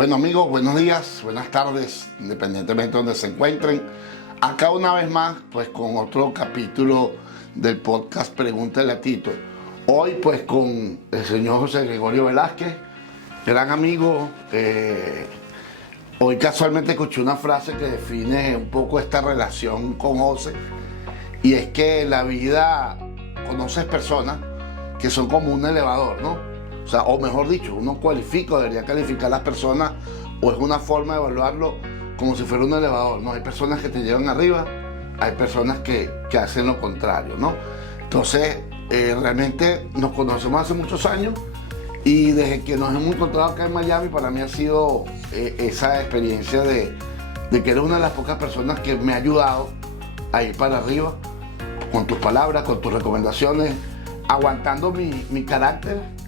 Bueno amigos, buenos días, buenas tardes, independientemente de donde se encuentren. Acá una vez más, pues con otro capítulo del podcast Pregúntale a Tito. Hoy pues con el señor José Gregorio Velázquez, gran amigo. Hoy casualmente escuché una frase que define un poco esta relación con José, y es que en la vida conoces personas que son como un elevador, ¿no? O sea, o mejor dicho, uno debería calificar a las personas, o es una forma de evaluarlo como si fuera un elevador, ¿no? Hay personas que te llevan arriba, hay personas que hacen lo contrario, ¿no? Entonces, realmente nos conocemos hace muchos años, y desde que nos hemos encontrado acá en Miami, para mí ha sido esa experiencia de que eres una de las pocas personas que me ha ayudado a ir para arriba, con tus palabras, con tus recomendaciones, aguantando mi carácter,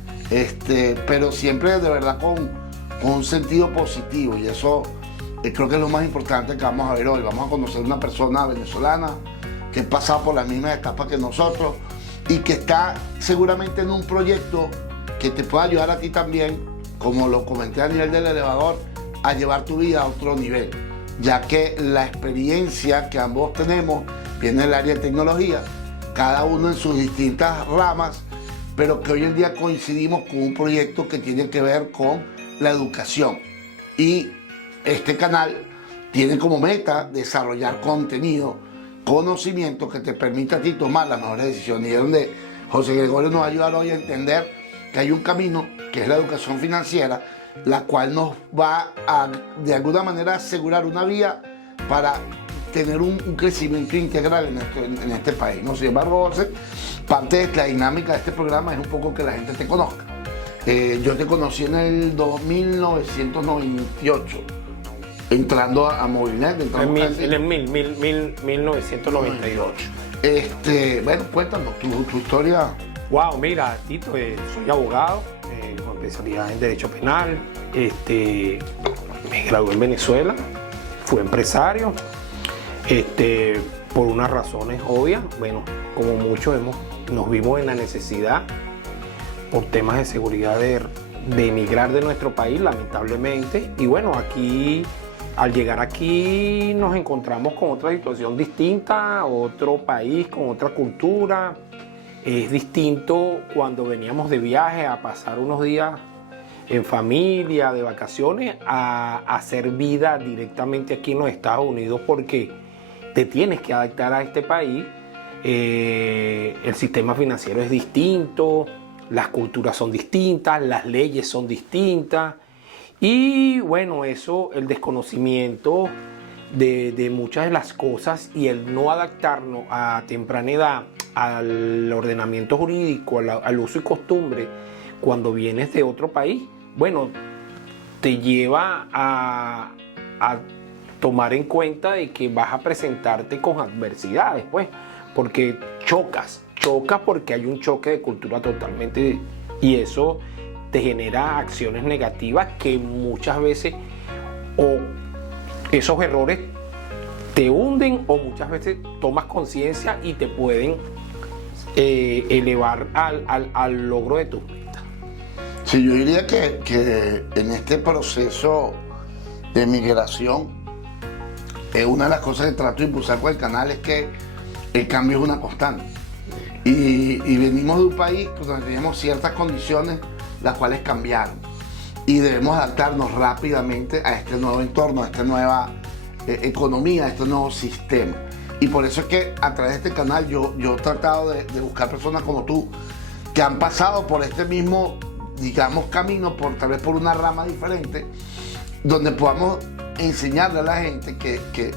pero siempre de verdad con un sentido positivo, y eso creo que es lo más importante que vamos a ver hoy. Vamos a conocer una persona venezolana que ha pasado por las mismas etapas que nosotros y que está seguramente en un proyecto que te puede ayudar a ti también, como lo comenté a nivel del elevador, a llevar tu vida a otro nivel, ya que la experiencia que ambos tenemos viene del área de tecnología, cada uno en sus distintas ramas, pero que hoy en día coincidimos con un proyecto que tiene que ver con la educación. Y este canal tiene como meta desarrollar contenido, conocimiento que te permita a ti tomar las mejores decisiones. Y es donde José Gregorio nos va a ayudar hoy a entender que hay un camino, que es la educación financiera, la cual nos va a, de alguna manera, asegurar una vía para tener un crecimiento integral en este país, ¿no? Sin embargo, José, parte de la dinámica de este programa es un poco que la gente te conozca. Yo te conocí en el 1998, entrando a Movilnet. En el 1998. Bueno, cuéntanos tu historia. Wow, mira, Tito, soy abogado con especialidad en Derecho Penal. Me gradué en Venezuela, fui empresario, por unas razones obvias. Bueno, como muchos nos vimos en la necesidad, por temas de seguridad, de emigrar de nuestro país, lamentablemente. Y bueno, al llegar aquí nos encontramos con otra situación distinta, otro país con otra cultura. Es distinto cuando veníamos de viaje a pasar unos días en familia, de vacaciones, a hacer vida directamente aquí en los Estados Unidos, porque te tienes que adaptar a este país. El sistema financiero es distinto, las culturas son distintas, las leyes son distintas, y bueno, eso, el desconocimiento de muchas de las cosas y el no adaptarnos a temprana edad al ordenamiento jurídico, al uso y costumbre cuando vienes de otro país, bueno, te lleva a tomar en cuenta de que vas a presentarte con adversidades, pues, porque chocas porque hay un choque de cultura totalmente, y eso te genera acciones negativas que muchas veces, o esos errores te hunden, o muchas veces tomas conciencia y te pueden elevar al logro de tus metas. Sí, yo diría que en este proceso de migración, una de las cosas que trato de impulsar con el canal es que el cambio es una constante. Y venimos de un país donde teníamos ciertas condiciones, las cuales cambiaron. Y debemos adaptarnos rápidamente a este nuevo entorno, a esta nueva economía, a este nuevo sistema. Y por eso es que a través de este canal yo he tratado de buscar personas como tú, que han pasado por este mismo, digamos, camino, tal vez por una rama diferente, donde podamos enseñarle a la gente que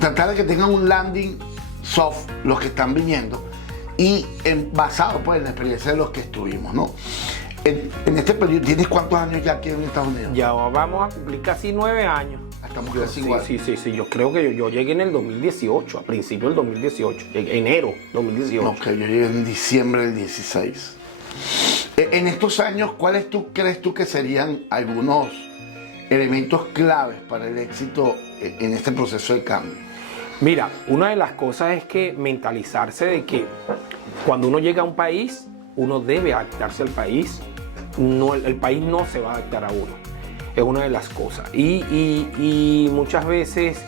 tratar de que tengan un landing soft los que están viniendo, y basado pues en la experiencia de los que estuvimos, ¿no? En este periodo, ¿tienes cuántos años ya aquí en Estados Unidos? Ya vamos a cumplir casi 9 años. Estamos casi igual. Sí, yo creo que yo llegué en el 2018, a principios del 2018, enero 2018. No, que yo llegué en diciembre del 16. En estos años, ¿cuáles crees tú que serían algunos elementos claves para el éxito en este proceso de cambio? Mira, una de las cosas es que mentalizarse de que cuando uno llega a un país, uno debe adaptarse al país. No, el país no se va a adaptar a uno. Es una de las cosas. Y muchas veces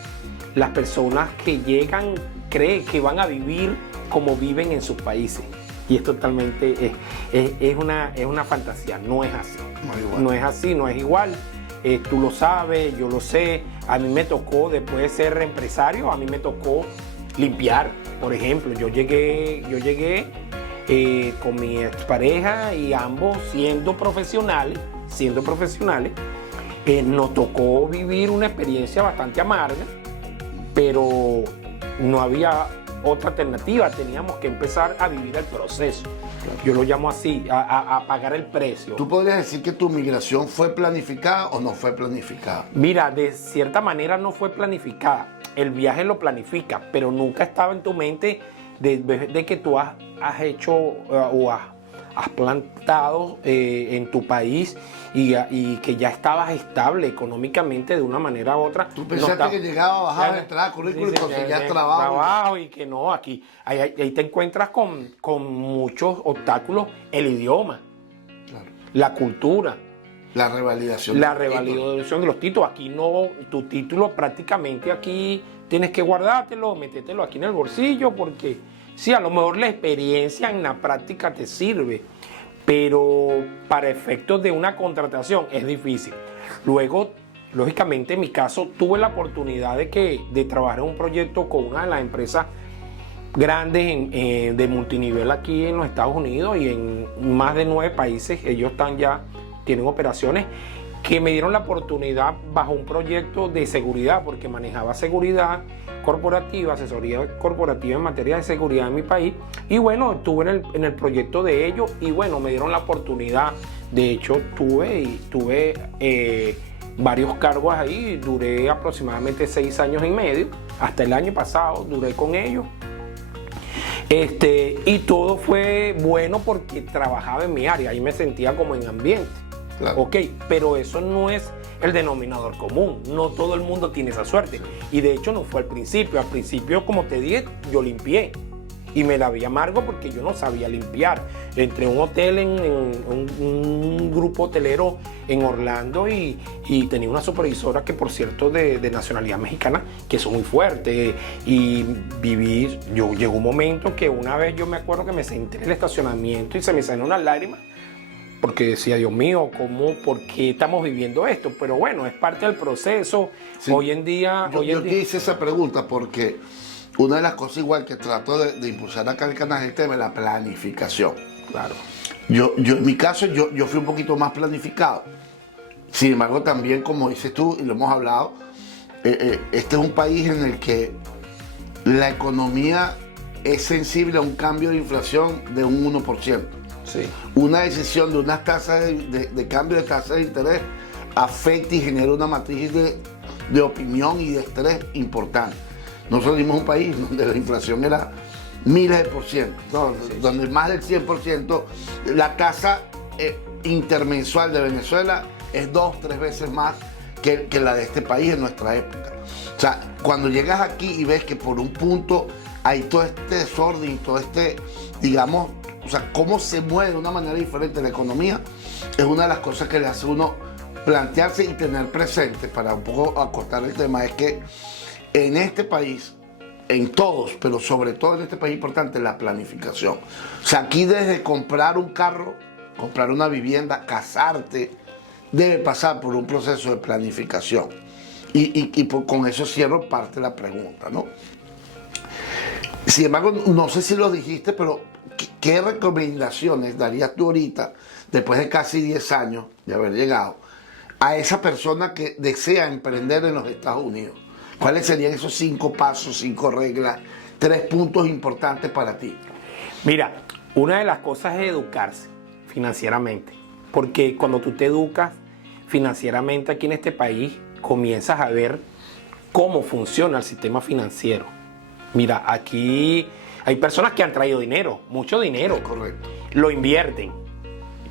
las personas que llegan creen que van a vivir como viven en sus países. Y es totalmente, es una fantasía, no es así. No es así, no es igual. Tú lo sabes, yo lo sé. A mí me tocó, después de ser empresario, a mí me tocó limpiar. Por ejemplo, yo llegué con mi expareja y ambos siendo profesionales, nos tocó vivir una experiencia bastante amarga, pero no había otra alternativa, teníamos que empezar a vivir el proceso. Yo lo llamo así, a pagar el precio. ¿Tú podrías decir que tu migración fue planificada o no fue planificada? Mira, de cierta manera no fue planificada. El viaje lo planifica, pero nunca estaba en tu mente de que tú has hecho o has plantado en tu país y que ya estabas estable económicamente de una manera u otra. ¿Tú pensaste que llegaba, bajaba, entraba currículum y conseguías trabajo? Y que no, aquí ahí te encuentras con muchos obstáculos: el idioma, claro, la cultura, la revalidación de los títulos. Aquí no, tu título prácticamente aquí tienes que guardártelo, métetelo aquí en el bolsillo, porque sí, a lo mejor la experiencia en la práctica te sirve, pero para efectos de una contratación es difícil. Luego, lógicamente, en mi caso, tuve la oportunidad de trabajar en un proyecto con una de las empresas grandes de multinivel aquí en los Estados Unidos y en más de 9 países. Ellos tienen operaciones, que me dieron la oportunidad bajo un proyecto de seguridad, porque manejaba seguridad corporativa, asesoría corporativa en materia de seguridad en mi país. Y bueno, estuve en el proyecto de ellos y bueno, me dieron la oportunidad. De hecho, tuve varios cargos ahí, duré aproximadamente 6 años y medio, hasta el año pasado duré con ellos. Y todo fue bueno porque trabajaba en mi área, ahí me sentía como en ambiente. Claro. Ok, pero eso no es el denominador común, no todo el mundo tiene esa suerte. Y de hecho no fue al principio, como te dije, yo limpié y me la vi amargo porque yo no sabía limpiar. Entré a un hotel, en un grupo hotelero en Orlando y tenía una supervisora que, por cierto, de nacionalidad mexicana, que son muy fuertes. Y llegó un momento que una vez yo me acuerdo que me senté en el estacionamiento y se me salieron unas lágrimas, porque decía, Dios mío, ¿por qué estamos viviendo esto? Pero bueno, es parte del proceso. Sí. Hoy en día... Yo te hice esa pregunta porque una de las cosas igual que trato de impulsar acá en el canal es el tema de la planificación. Claro. En mi caso, yo fui un poquito más planificado. Sin embargo, también, como dices tú, y lo hemos hablado, este es un país en el que la economía es sensible a un cambio de inflación de un 1%. Sí. Una decisión de unas tasas de cambio de tasas de interés afecta y genera una matriz de opinión y de estrés importante. Nosotros vivimos un país donde la inflación era miles de por ciento, ¿no? Sí. Donde más del 100%, la tasa intermensual de Venezuela es 2-3 veces más que la de este país en nuestra época. O sea, cuando llegas aquí y ves que por un punto hay todo este desorden y todo este, digamos, o sea, cómo se mueve de una manera diferente la economía, es una de las cosas que le hace a uno plantearse y tener presente, para un poco acortar el tema, es que en este país, en todos, pero sobre todo en este país, es importante la planificación. O sea, aquí desde comprar un carro, comprar una vivienda, casarte, debe pasar por un proceso de planificación. Con eso cierro parte de la pregunta, ¿no? Sin embargo, no sé si lo dijiste, pero ¿qué recomendaciones darías tú ahorita, después de casi 10 años de haber llegado, a esa persona que desea emprender en los Estados Unidos? ¿Cuáles serían esos 5 pasos, 5 reglas, 3 puntos importantes para ti? Mira, una de las cosas es educarse financieramente, porque cuando tú te educas financieramente aquí en este país, comienzas a ver cómo funciona el sistema financiero. Mira, aquí hay personas que han traído dinero, mucho dinero. Es correcto. Lo invierten,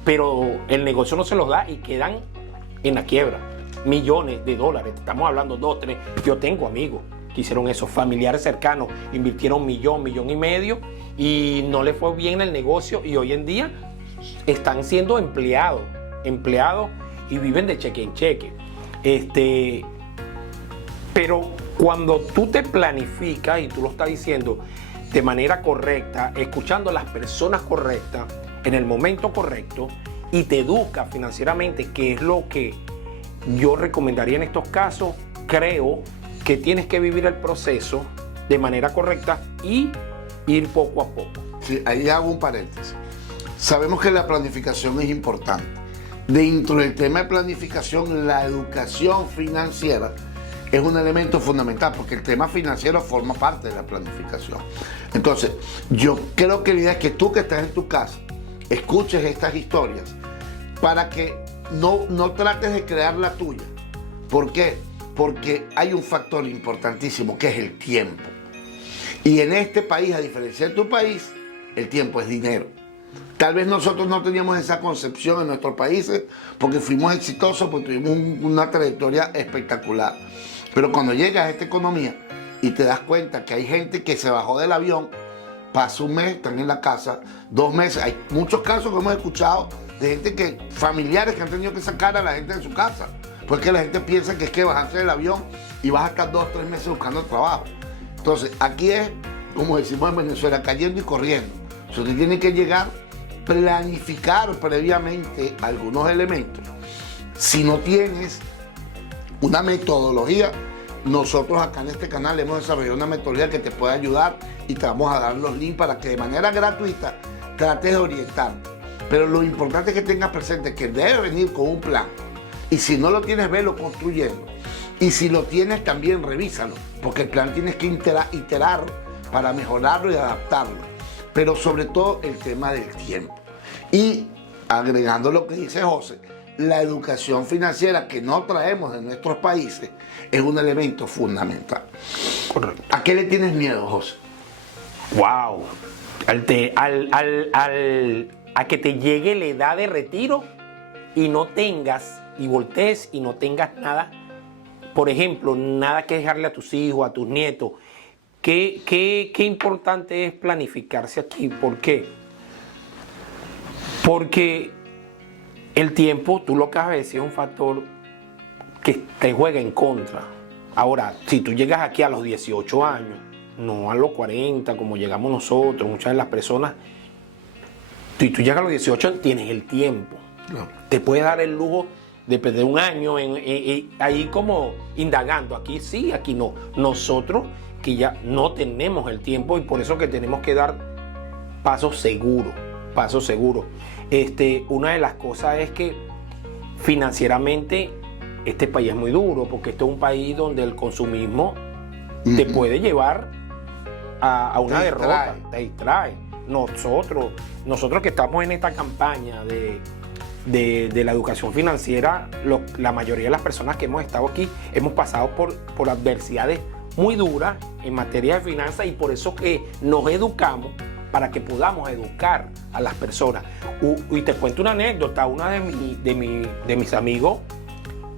pero el negocio no se los da y quedan en la quiebra. Millones de dólares, estamos hablando 2, 3. Yo tengo amigos que hicieron eso, familiares cercanos, invirtieron millón y medio y no les fue bien el negocio y hoy en día están siendo empleados y viven de cheque en cheque. Pero cuando tú te planificas, y tú lo estás diciendo de manera correcta, escuchando a las personas correctas, en el momento correcto, y te educas financieramente, que es lo que yo recomendaría en estos casos, creo que tienes que vivir el proceso de manera correcta y ir poco a poco. Sí, ahí hago un paréntesis. Sabemos que la planificación es importante. Dentro del tema de planificación, la educación financiera es un elemento fundamental, porque el tema financiero forma parte de la planificación. Entonces, yo creo que la idea es que tú que estás en tu casa, escuches estas historias para que no trates de crear la tuya. ¿Por qué? Porque hay un factor importantísimo que es el tiempo. Y en este país, a diferencia de tu país, el tiempo es dinero. Tal vez nosotros no teníamos esa concepción en nuestros países porque fuimos exitosos, porque tuvimos una trayectoria espectacular. Pero cuando llegas a esta economía y te das cuenta que hay gente que se bajó del avión, pasa un mes, están en la casa, 2 meses. Hay muchos casos que hemos escuchado de gente familiares que han tenido que sacar a la gente de su casa. Porque la gente piensa que es que bajarse del avión y vas a estar 2 o 3 meses buscando trabajo. Entonces, aquí es, como decimos en Venezuela, cayendo y corriendo. Usted tiene que llegar, planificar previamente algunos elementos. Si no tienes una metodología, nosotros acá en este canal hemos desarrollado una metodología que te puede ayudar y te vamos a dar los links para que de manera gratuita trates de orientarte. Pero lo importante es que tengas presente que debe venir con un plan. Y si no lo tienes, velo construyendo. Y si lo tienes, también revísalo, porque el plan tienes que iterar para mejorarlo y adaptarlo. Pero sobre todo el tema del tiempo. Y agregando lo que dice José, la educación financiera que no traemos de nuestros países es un elemento fundamental. Correcto. ¿A qué le tienes miedo, José? ¡Wow! A que te llegue la edad de retiro y no tengas, y voltees y no tengas nada, por ejemplo, nada que dejarle a tus hijos, a tus nietos. Qué importante es planificarse aquí. ¿Por qué? Porque el tiempo, tú lo acabas de decir, es un factor que te juega en contra. Ahora, si tú llegas aquí a los 18 años, no a los 40 como llegamos nosotros, muchas de las personas, si tú llegas a los 18 tienes el tiempo. No. Te puedes dar el lujo de perder un año ahí como indagando. Aquí sí, aquí no. Nosotros que ya no tenemos el tiempo y por eso que tenemos que dar pasos seguros. Una de las cosas es que financieramente este país es muy duro, porque este es un país donde el consumismo te puede llevar a una derrota, te distrae. Nosotros que estamos en esta campaña de la educación financiera, la mayoría de las personas que hemos estado aquí hemos pasado por adversidades muy duras en materia de finanzas, y por eso que nos educamos para que podamos educar a las personas. Y te cuento una anécdota. Una de mis amigos,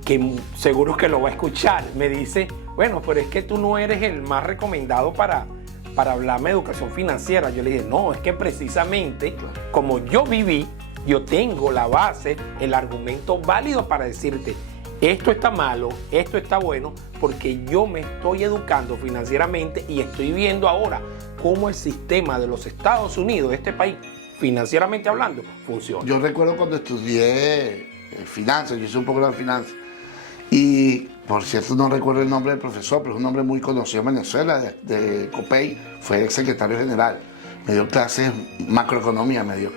que seguro que lo va a escuchar, me dice: bueno, pero es que tú no eres el más recomendado para hablarme de educación financiera. Yo le dije: no, es que precisamente como yo viví, yo tengo la base, el argumento válido para decirte esto está malo, esto está bueno, porque yo me estoy educando financieramente y estoy viendo ahora cómo el sistema de los Estados Unidos, de este país, financieramente hablando, funciona. Yo recuerdo cuando estudié finanzas, yo hice un poco de finanzas, y por cierto no recuerdo el nombre del profesor, pero es un nombre muy conocido en Venezuela, de Copey, fue el secretario general, me dio clases, macroeconomía me dio.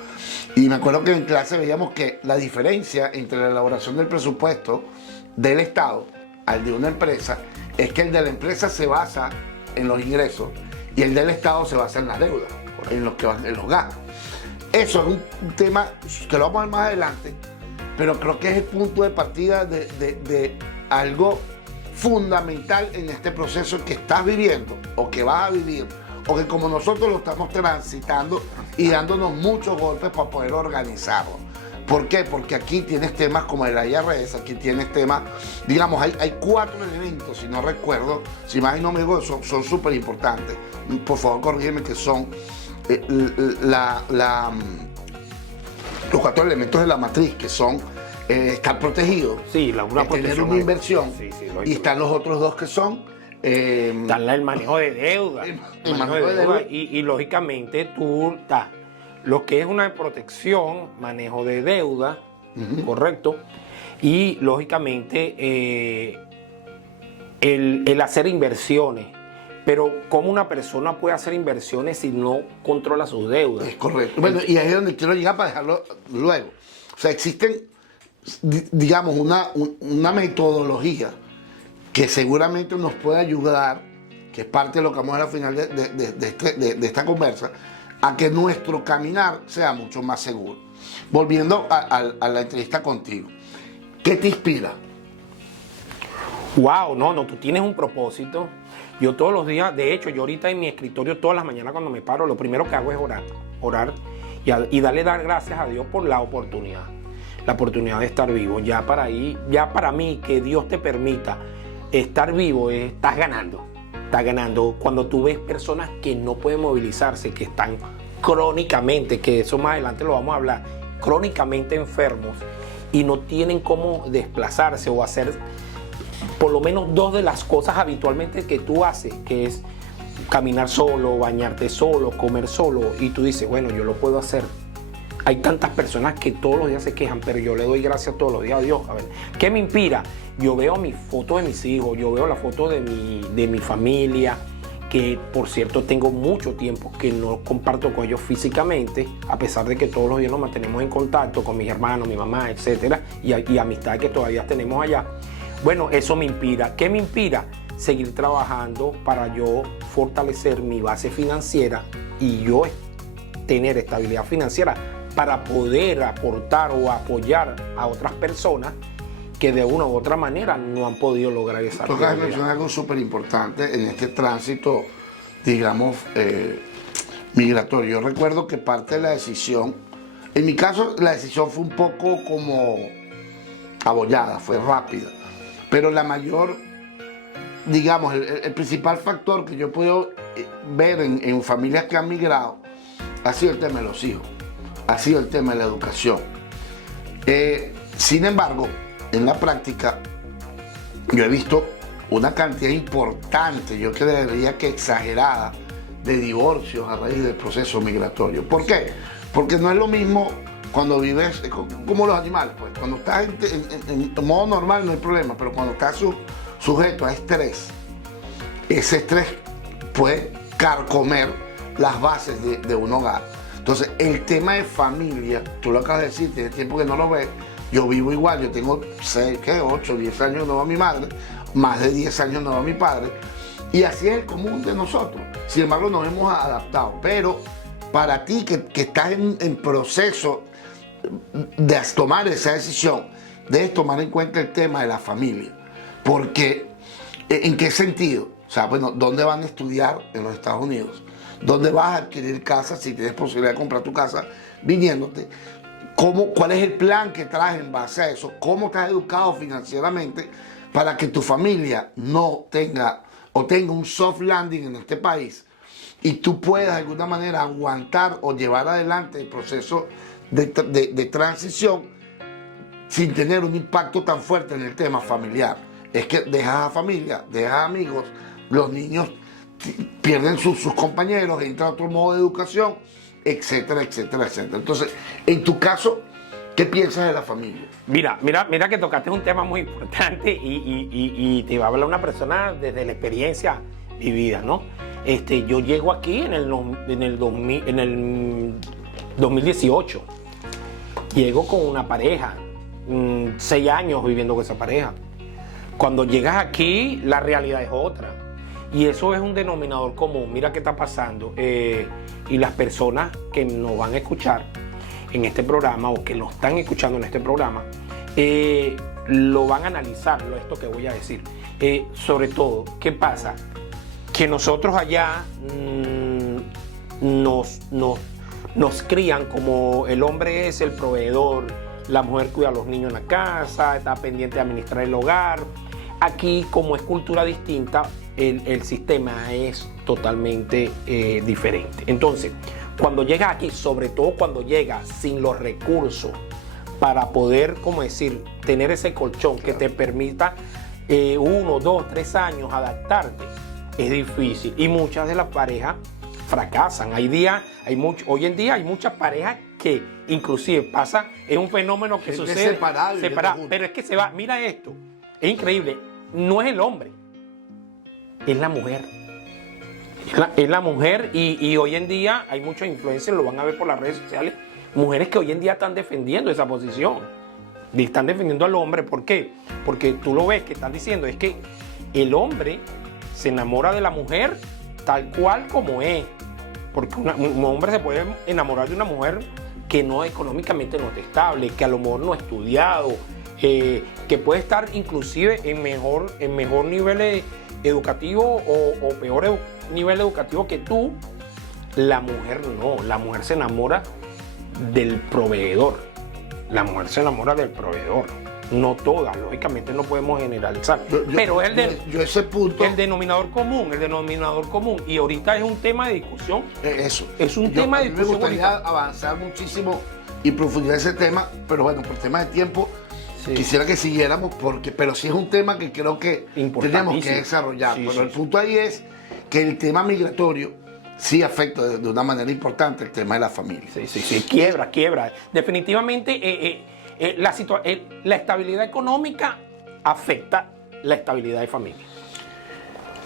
Y me acuerdo que en clase veíamos que la diferencia entre la elaboración del presupuesto del Estado al de una empresa es que el de la empresa se basa en los ingresos y el del Estado se basa en la deuda, en los gastos. Eso es un tema que lo vamos a ver más adelante, pero creo que es el punto de partida de algo fundamental en este proceso que estás viviendo o que vas a vivir, o que como nosotros lo estamos transitando y dándonos muchos golpes para poder organizarlo. ¿Por qué? Porque aquí tienes temas como el IRS, aquí tienes temas, digamos, hay 4 elementos, si no recuerdo, si más no me digo, son súper importantes. Por favor, corrígeme, que son los 4 elementos de la matriz, que son estar protegido, Sí, una tener protección una ahí. inversión, Sí, sí, y lógico. están los otros dos que son Está el manejo de deuda. El manejo de deuda. Y lógicamente lo que es una protección, manejo de deuda, correcto. Y lógicamente el hacer inversiones. Pero ¿cómo una persona puede hacer inversiones si no controla sus deudas? es correcto. Bueno, y ahí es donde quiero llegar para dejarlo luego. O sea, existen, digamos, una metodología que seguramente nos puede ayudar, que es parte de lo que vamos a ver al final de esta conversa, a que nuestro caminar sea mucho más seguro. Volviendo a la entrevista contigo, ¿qué te inspira? Wow, no, tú tienes un propósito. Yo todos los días, de hecho, yo ahorita en mi escritorio todas las mañanas cuando me paro, lo primero que hago es orar y dar gracias a Dios por la oportunidad de estar vivo. Ya para mí, que Dios te permita estar vivo, estás ganando. Cuando tú ves personas que no pueden movilizarse, que están crónicamente, que eso más adelante lo vamos a hablar, crónicamente enfermos y no tienen cómo desplazarse o hacer por lo menos dos de las cosas habitualmente que tú haces, que es caminar solo, bañarte solo, comer solo, y tú dices, bueno, yo lo puedo hacer. Hay tantas personas que todos los días se quejan, pero yo le doy gracias todos los días a Dios. A ver, ¿qué me inspira? Yo veo mis fotos de mis hijos, yo veo la foto de mi familia, que por cierto tengo mucho tiempo que no comparto con ellos físicamente, a pesar de que todos los días nos mantenemos en contacto con mis hermanos, mi mamá, etcétera, y amistades que todavía tenemos allá. Bueno, eso me inspira. ¿Qué me inspira? Seguir trabajando para yo fortalecer mi base financiera y yo tener estabilidad financiera para poder aportar o apoyar a otras personas que de una u otra manera no han podido lograr esa Tú acabas de mencionar algo súper importante en este tránsito, digamos, migratorio. Yo recuerdo que parte de la decisión, en mi caso la decisión fue un poco como abollada, fue rápida, pero la mayor, digamos, el principal factor que yo puedo ver en familias que han migrado ha sido el tema de los hijos, ha sido el tema de la educación. Sin embargo, en la práctica, yo he visto una cantidad importante, yo creería que exagerada, de divorcios a raíz del proceso migratorio. ¿Por qué? Porque no es lo mismo cuando vives como los animales, pues. Cuando estás en modo normal no hay problema, pero cuando estás sujeto a estrés, ese estrés puede carcomer las bases de un hogar. Entonces, el tema de familia, tú lo acabas de decir, tienes tiempo que no lo ves. Yo vivo igual, yo tengo 8, 10 años no veo a mi madre, más de 10 años no veo a mi padre, y así es el común de nosotros. Sin embargo, nos hemos adaptado. Pero para ti que estás en proceso de tomar esa decisión, debes tomar en cuenta el tema de la familia. Porque, ¿en qué sentido? O sea, bueno, ¿dónde van a estudiar en los Estados Unidos? ¿Dónde vas a adquirir casa si tienes posibilidad de comprar tu casa viniéndote? ¿Cuál es el plan que traes en base a eso? ¿Cómo estás educado financieramente para que tu familia no tenga o tenga un soft landing en este país y tú puedas de alguna manera aguantar o llevar adelante el proceso de transición sin tener un impacto tan fuerte en el tema familiar? Es que dejas a familia, dejas amigos, los niños pierden sus compañeros, entra otro modo de educación, etcétera, etcétera, etcétera. Entonces, en tu caso, ¿qué piensas de la familia? Mira que tocaste un tema muy importante y te va a hablar una persona desde la experiencia vivida, ¿no? Yo llego aquí en el 2018. Llego con una pareja, 6 años viviendo con esa pareja. Cuando llegas aquí, la realidad es otra. Y eso es un denominador común. Mira qué está pasando. Y las personas que nos van a escuchar en este programa o que nos están escuchando en este programa, lo van a analizar, esto que voy a decir. Sobre todo, ¿qué pasa? Que nosotros allá nos crían como el hombre es el proveedor, la mujer cuida a los niños en la casa, está pendiente de administrar el hogar. Aquí, como es cultura distinta, el sistema es totalmente diferente. Entonces, cuando llegas aquí, sobre todo cuando llegas sin los recursos para poder, como decir, tener ese colchón que te permita 1, 2, 3 años adaptarte, es difícil. Y muchas de las parejas fracasan. Hoy en día hay muchas parejas que inclusive pasa, es un fenómeno que sucede separado, pero es que se va, mira esto, es increíble, no es el hombre, es la mujer. Es la mujer y hoy en día hay muchos influencers, lo van a ver por las redes sociales, mujeres que hoy en día están defendiendo esa posición, están defendiendo al hombre. ¿Por qué? Porque tú lo ves que están diciendo, es que el hombre se enamora de la mujer tal cual como es, porque un hombre se puede enamorar de una mujer que no económicamente no está estable, que a lo mejor no ha estudiado, que puede estar inclusive en mejor nivel educativo o peor nivel educativo que tú. La mujer no, la mujer se enamora del proveedor. La mujer se enamora del proveedor. No todas, lógicamente no podemos generalizar. Pero es ese punto, el denominador común. Y ahorita es un tema de discusión. Eso. Es un tema de discusión. Me gustaría avanzar muchísimo y profundizar ese tema, pero bueno, por tema de tiempo, sí, quisiera que siguiéramos, pero sí es un tema que creo que tenemos que desarrollar. Sí, pero sí, el punto ahí es que el tema migratorio sí afecta de una manera importante el tema de la familia. Sí, quiebra. Definitivamente la estabilidad económica afecta la estabilidad de familia.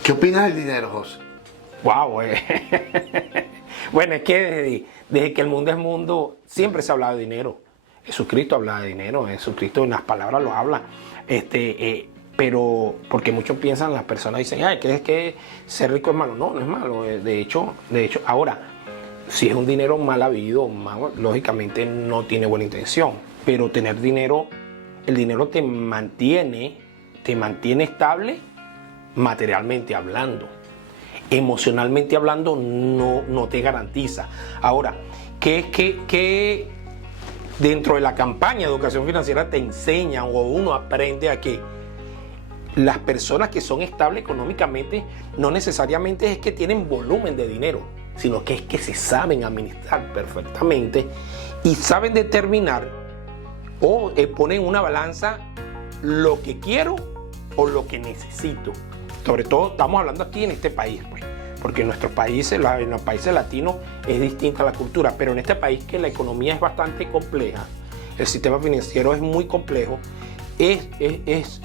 ¿Qué opinas del dinero, José? Wow, bueno, es que desde que el mundo es mundo siempre se ha hablado de dinero. Jesucristo habla de dinero, Jesucristo en las palabras lo habla. Pero porque muchos piensan, las personas dicen, ay, que es que ser rico es malo. No, no es malo. De hecho, ahora, si es un dinero mal habido, lógicamente no tiene buena intención. Pero tener dinero, el dinero te mantiene estable materialmente hablando. Emocionalmente hablando, no te garantiza. Ahora, ¿qué dentro de la campaña de educación financiera te enseñan o uno aprende a que las personas que son estables económicamente no necesariamente es que tienen volumen de dinero, sino que es que se saben administrar perfectamente y saben determinar o ponen en una balanza lo que quiero o lo que necesito. Sobre todo estamos hablando aquí en este país, pues, porque en nuestros países, en los países latinos es distinta la cultura, pero en este país que la economía es bastante compleja, el sistema financiero es muy complejo, es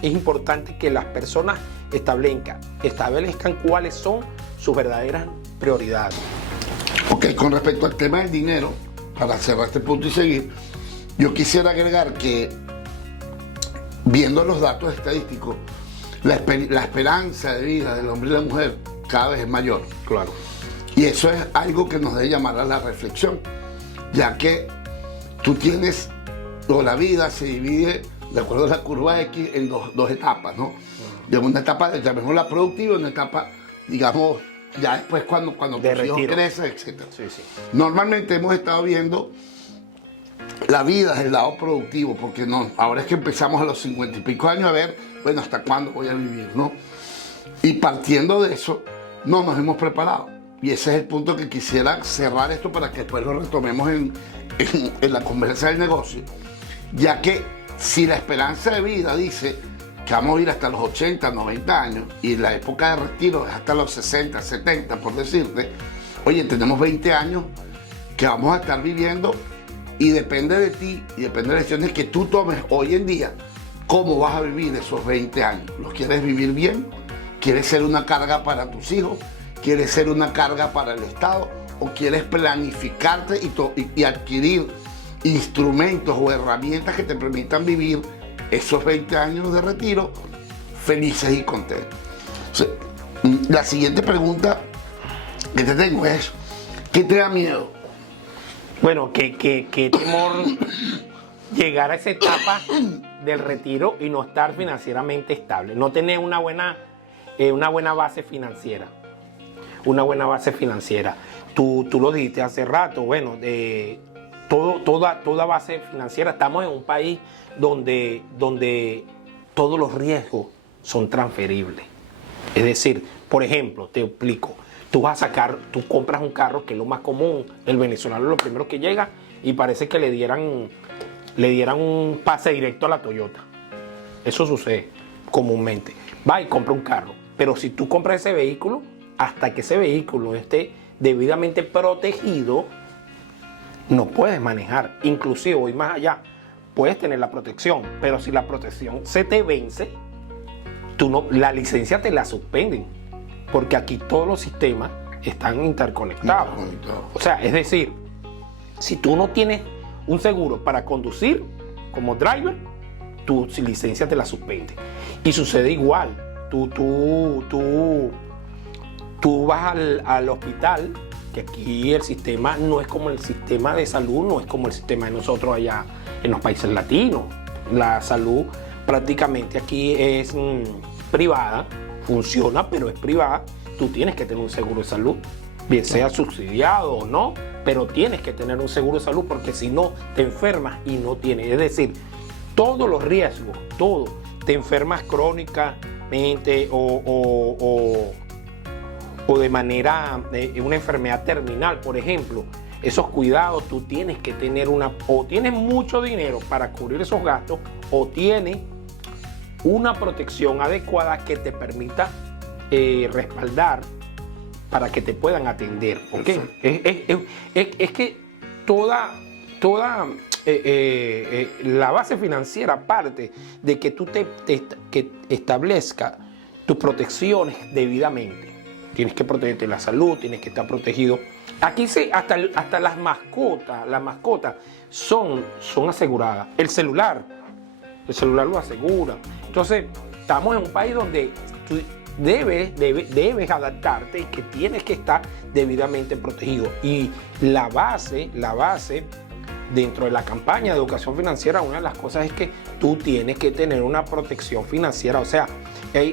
importante que las personas establezcan cuáles son sus verdaderas prioridades. Ok, con respecto al tema del dinero, para cerrar este punto y seguir, yo quisiera agregar que, viendo los datos estadísticos, la esperanza de vida del hombre y la mujer cada vez es mayor. Claro. Y eso es algo que nos debe llamar a la reflexión, ya que tú tienes, o la vida se divide, de acuerdo a la curva X, en dos etapas, ¿no? De una etapa, llamémosla productiva, una etapa, digamos, ya después cuando tus hijos crecen, etc. Sí. Normalmente hemos estado viendo la vida desde el lado productivo, porque no, ahora es que empezamos a los 50 y pico años a ver, bueno, hasta cuándo voy a vivir, ¿no? Y partiendo de eso, no nos hemos preparado. Y ese es el punto que quisiera cerrar esto para que después lo retomemos en la conversa del negocio, ya que si la esperanza de vida dice que vamos a vivir hasta los 80, 90 años y la época de retiro es hasta los 60, 70, por decirte, oye, tenemos 20 años que vamos a estar viviendo y depende de ti y depende de las decisiones que tú tomes hoy en día, cómo vas a vivir esos 20 años. ¿Los quieres vivir bien? ¿Quieres ser una carga para tus hijos? ¿Quieres ser una carga para el Estado? ¿O quieres planificarte y adquirir instrumentos o herramientas que te permitan vivir esos 20 años de retiro felices y contentos? O sea, la siguiente pregunta que te tengo es, ¿qué te da miedo? Bueno, que temor llegar a esa etapa del retiro y no estar financieramente estable, no tener una buena base financiera. Una buena base financiera. Tú lo dijiste hace rato, bueno, toda base financiera, estamos en un país donde todos los riesgos son transferibles. Es decir, por ejemplo, te explico, tú compras un carro, que es lo más común, el venezolano es lo primero que llega y parece que le dieran le dieran un pase directo a la Toyota. Eso sucede comúnmente. Va y compra un carro. Pero si tú compras ese vehículo, hasta que ese vehículo esté debidamente protegido, no puedes manejar. Inclusive, voy más allá, puedes tener la protección, pero si la protección se te vence, la licencia te la suspenden. Porque aquí todos los sistemas están interconectados. O sea, es decir, si tú no tienes un seguro para conducir como driver, tu licencia te la suspende. Y sucede igual. Tú vas al hospital, que aquí el sistema no es como el sistema de salud, no es como el sistema de nosotros allá en los países latinos. La salud prácticamente aquí es privada, funciona, pero es privada. Tú tienes que tener un seguro de salud, bien sea subsidiado o no, pero tienes que tener un seguro de salud porque si no te enfermas y no tienes. Es decir, todos los riesgos, todo, te enfermas crónicamente o de manera, una enfermedad terminal, por ejemplo, esos cuidados tú tienes que tener o tienes mucho dinero para cubrir esos gastos o tienes una protección adecuada que te permita respaldar para que te puedan atender. ¿Okay? Es que toda la base financiera parte de que tú que establezca tus protecciones debidamente. Tienes que protegerte la salud, tienes que estar protegido. Aquí sí, hasta las mascotas son aseguradas. El celular lo asegura. Entonces, estamos en un país donde tú debes adaptarte y que tienes que estar debidamente protegido. Y la base dentro de la campaña de educación financiera, una de las cosas es que tú tienes que tener una protección financiera. O sea,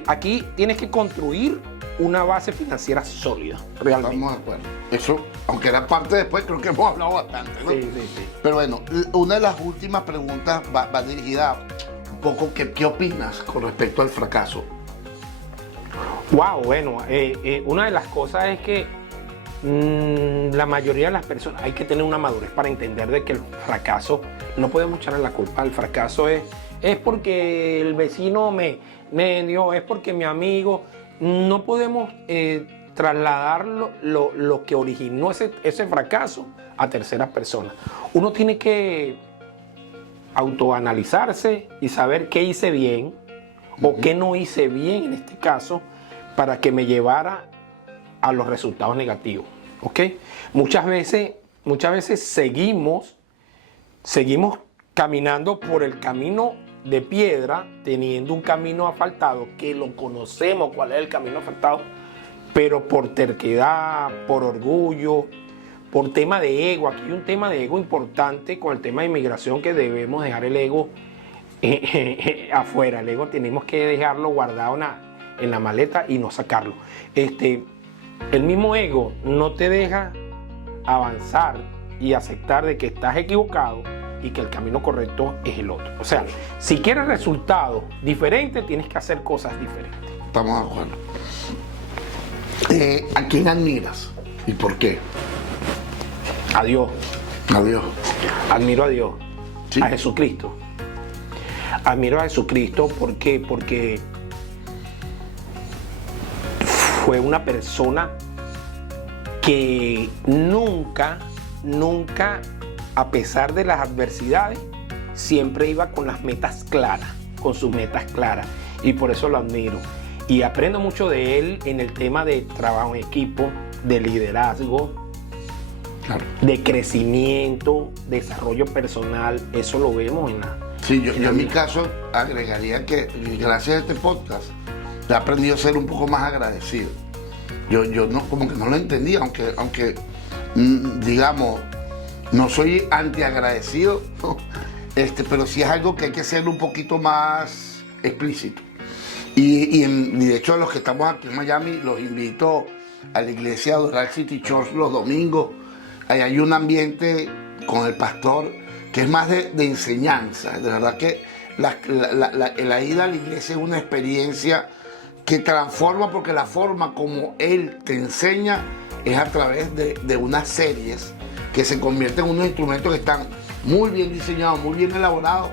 aquí tienes que construir una base financiera sólida, realmente. Estamos de acuerdo. Eso, aunque era parte después, creo que hemos hablado bastante, ¿no? Sí. Pero bueno, una de las últimas preguntas va dirigida un poco, ¿qué opinas con respecto al fracaso? Wow, bueno, una de las cosas es que la mayoría de las personas hay que tener una madurez para entender de que el fracaso, no podemos echarle la culpa al fracaso, es porque el vecino me dio, es porque mi amigo. No podemos trasladar lo que originó ese fracaso a terceras personas. Uno tiene que autoanalizarse y saber qué hice bien o qué no hice bien en este caso para que me llevara a los resultados negativos. ¿Ok? Muchas veces seguimos caminando por el camino de piedra, teniendo un camino asfaltado, que lo conocemos cuál es el camino asfaltado, pero por terquedad, por orgullo, por tema de ego. Aquí hay un tema de ego importante con el tema de inmigración, que debemos dejar el ego afuera. El ego tenemos que dejarlo guardado en la maleta y no sacarlo. El mismo ego no te deja avanzar y aceptar de que estás equivocado y que el camino correcto es el otro. O sea, si quieres resultados diferentes, tienes que hacer cosas diferentes. Estamos de acuerdo. ¿A quién admiras y por qué? A Dios. A Dios. Admiro a Dios. Sí. A Jesucristo. Admiro a Jesucristo porque fue una persona que nunca, a pesar de las adversidades, siempre iba con las metas claras, con sus metas claras. Y por eso lo admiro. Y aprendo mucho de él en el tema de trabajo en equipo, de liderazgo, Claro. de crecimiento, desarrollo personal. Eso lo vemos en la... Sí, yo en mi caso agregaría que gracias a este podcast he aprendido a ser un poco más agradecido. Yo no, como que no lo entendía, aunque digamos, no soy antiagradecido, ¿no? Pero sí es algo que hay que ser un poquito más explícito. Y de hecho, a los que estamos aquí en Miami, los invito a la iglesia Doral City Church los domingos. Ahí hay un ambiente con el pastor que es más de enseñanza. De verdad que la ida a la iglesia es una experiencia que transforma, porque la forma como él te enseña es a través de unas series que se convierten en unos instrumentos que están muy bien diseñados, muy bien elaborados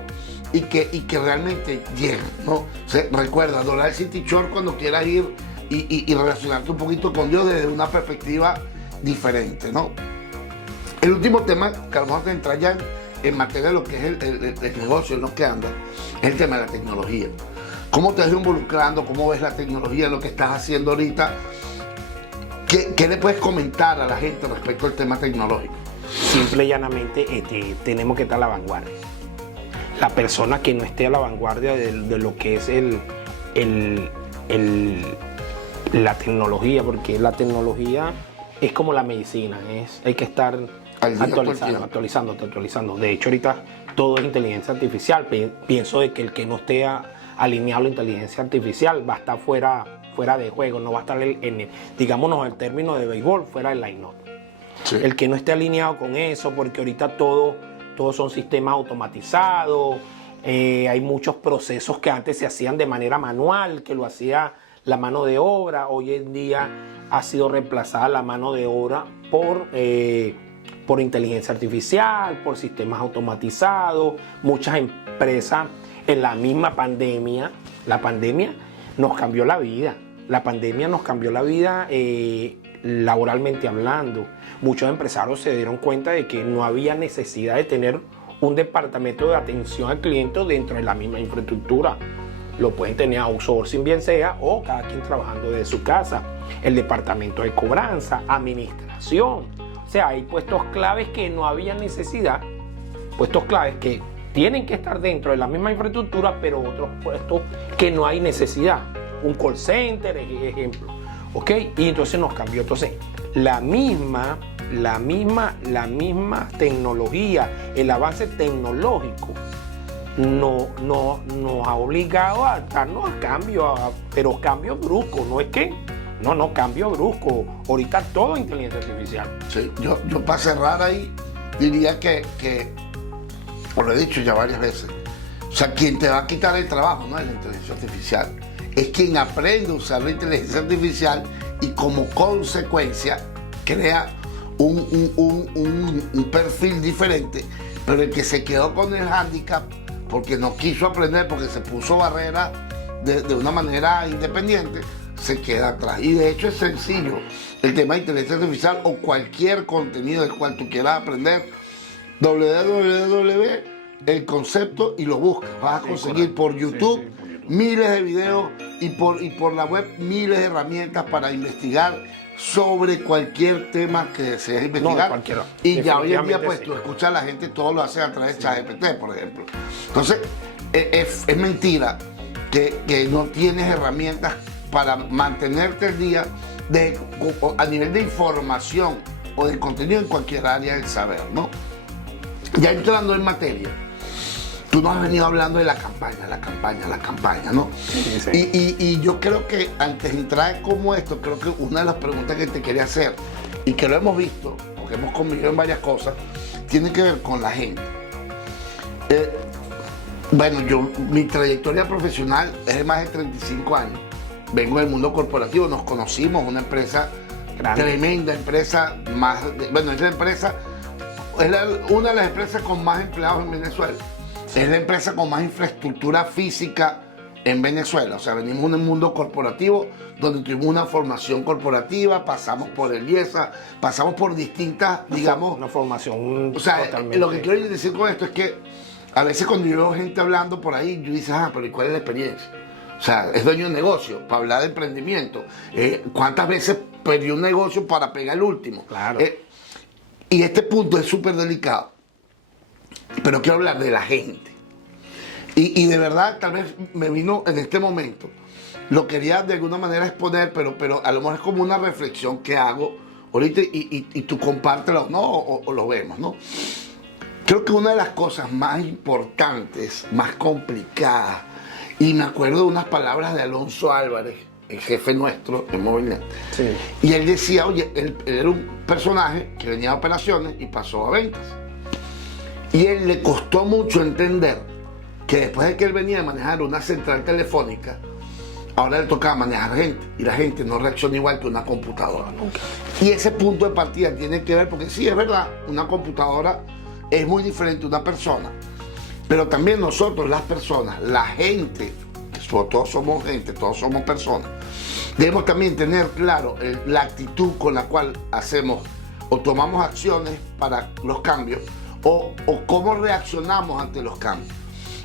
y que realmente llegan, ¿no? O sea, recuerda, adorar el City Shore cuando quieras ir y relacionarte un poquito con Dios desde una perspectiva diferente, ¿no? El último tema que a lo mejor te entra ya en materia de lo que es el negocio, en lo que anda, es el tema de la tecnología. ¿Cómo te has ido involucrando? ¿Cómo ves la tecnología, lo que estás haciendo ahorita? ¿Qué le puedes comentar a la gente respecto al tema tecnológico? Simple y llanamente tenemos que estar a la vanguardia. La persona que no esté a la vanguardia de lo que es la tecnología, porque la tecnología es como la medicina, hay que estar actualizando. De hecho, ahorita todo es inteligencia artificial. Pienso de que el que no esté alineado a la inteligencia artificial va a estar fuera de juego, no va a estar digámonos el término de béisbol, fuera del line-up. Sí. El que no esté alineado con eso, porque ahorita todos son sistemas automatizados, hay muchos procesos que antes se hacían de manera manual, que lo hacía la mano de obra. Hoy en día ha sido reemplazada la mano de obra por inteligencia artificial, por sistemas automatizados. Muchas empresas en la misma pandemia, la pandemia nos cambió la vida. La pandemia nos cambió la vida laboralmente hablando. Muchos empresarios se dieron cuenta de que no había necesidad de tener un departamento de atención al cliente dentro de la misma infraestructura. Lo pueden tener outsourcing, bien sea, o cada quien trabajando desde su casa. El departamento de cobranza, administración. O sea, hay puestos claves que no había necesidad, puestos claves que tienen que estar dentro de la misma infraestructura, pero otros puestos que no hay necesidad. Un call center, ejemplo. ¿Ok? Y entonces nos cambió. Entonces, la misma tecnología, el avance tecnológico nos ha obligado a darnos a cambio, pero cambio brusco, no es que, no, cambio brusco. Ahorita todo es inteligencia artificial. Sí, yo para cerrar ahí diría que, os lo he dicho ya varias veces, o sea, quien te va a quitar el trabajo no es la inteligencia artificial, es quien aprende a usar la inteligencia artificial y como consecuencia crea un perfil diferente, pero el que se quedó con el hándicap porque no quiso aprender, porque se puso barrera de una manera independiente, se queda atrás. Y de hecho es sencillo, el tema de inteligencia artificial o cualquier contenido del cual tú quieras aprender, www, el concepto, y lo buscas. Vas a conseguir por YouTube miles de videos y por la web miles de herramientas para investigar sobre cualquier tema que desees investigar. Y ya hoy en día pues tú escuchas a la gente, todo lo hace a través de ChatGPT, por ejemplo. Entonces es mentira que no tienes herramientas para mantenerte al día a nivel de información o de contenido en cualquier área del saber, ¿no? Ya entrando en materia, tú nos has venido hablando de la campaña, ¿no? Sí. Y yo creo que antes de entrar como esto, creo que una de las preguntas que te quería hacer, y que lo hemos visto, porque hemos convivido en varias cosas, tiene que ver con la gente. Bueno, mi trayectoria profesional es de más de 35 años. Vengo del mundo corporativo, nos conocimos, una empresa grande, tremenda empresa, es la empresa, una de las empresas con más empleados en Venezuela. Es la empresa con más infraestructura física en Venezuela. O sea, venimos de un mundo corporativo donde tuvimos una formación corporativa, pasamos por el IESA, pasamos por distintas, digamos... Una formación. O sea, lo que quiero decir con esto es que a veces cuando yo veo gente hablando por ahí, yo digo, pero ¿y cuál es la experiencia? O sea, es dueño de negocio, para hablar de emprendimiento. ¿Cuántas veces perdió un negocio para pegar el último? Claro. Y este punto es súper delicado. Pero quiero hablar de la gente. Y de verdad, tal vez me vino en este momento. Lo quería de alguna manera exponer, pero a lo mejor es como una reflexión que hago ahorita y tú compártelo, ¿no? O lo vemos, ¿no? Creo que una de las cosas más importantes, más complicadas, y me acuerdo de unas palabras de Alonso Álvarez, el jefe nuestro en Movilnet. Sí. Y él decía, oye, él era un personaje que venía a operaciones y pasó a ventas. Y él le costó mucho entender que después de que él venía a manejar una central telefónica, ahora le tocaba manejar gente. Y la gente no reacciona igual que una computadora. Nunca. Y ese punto de partida tiene que ver, porque sí, es verdad, una computadora es muy diferente una persona. Pero también nosotros, las personas, la gente, todos somos gente, todos somos personas, debemos también tener claro la actitud con la cual hacemos o tomamos acciones para los cambios o cómo reaccionamos ante los cambios.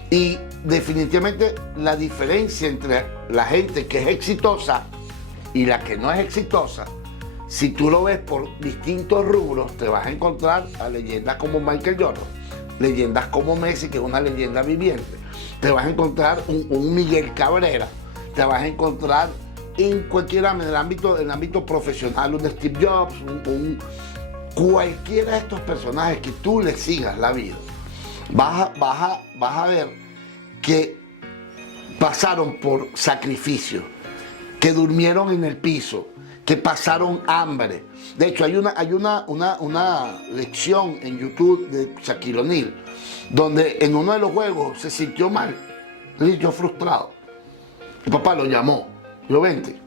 Y definitivamente la diferencia entre la gente que es exitosa y la que no es exitosa, si tú lo ves por distintos rubros, te vas a encontrar a leyendas como Michael Jordan, leyendas como Messi, que es una leyenda viviente. Te vas a encontrar un Miguel Cabrera, te vas a encontrar en cualquiera, en el ámbito profesional, un Steve Jobs, cualquiera de estos personajes que tú le sigas la vida. Vas a ver que pasaron por sacrificios, que durmieron en el piso, que pasaron hambre. De hecho, hay una lección en YouTube de Shaquille O'Neal, donde en uno de los juegos se sintió mal, se sintió frustrado. El papá lo llamó, lo vente,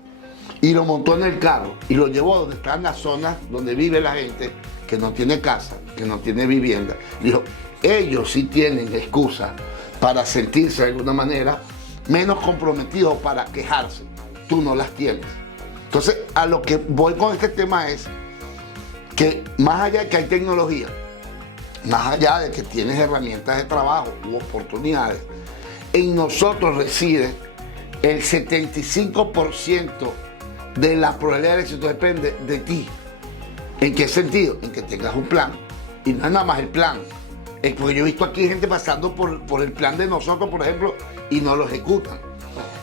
y lo montó en el carro y lo llevó donde están las zonas donde vive la gente que no tiene casa, que no tiene vivienda. Dijo, ellos sí tienen excusa para sentirse de alguna manera menos comprometidos para quejarse. Tú no las tienes. Entonces, a lo que voy con este tema es que más allá de que hay tecnología, más allá de que tienes herramientas de trabajo u oportunidades, en nosotros reside el 75% de la probabilidad de éxito, depende de ti. ¿En qué sentido? En que tengas un plan. Y no es nada más el plan. Porque yo he visto aquí gente pasando por el plan de nosotros, por ejemplo, y no lo ejecutan.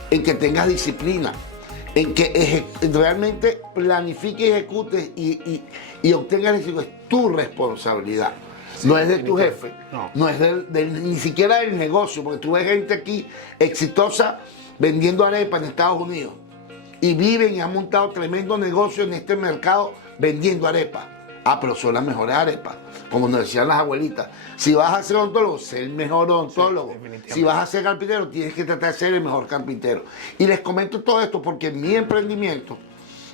En que tengas disciplina. En que realmente planifiques y ejecutes y obtengas el éxito. Es tu responsabilidad. Sí, no es de tu jefe, no es ni siquiera del negocio, porque tú ves gente aquí exitosa vendiendo arepas en Estados Unidos y viven y han montado tremendo negocio en este mercado vendiendo arepas. Ah, pero son las mejores arepas, como nos decían las abuelitas. Si vas a ser odontólogo, sé el mejor odontólogo. Sí, si vas a ser carpintero, tienes que tratar de ser el mejor carpintero. Y les comento todo esto porque en mi emprendimiento,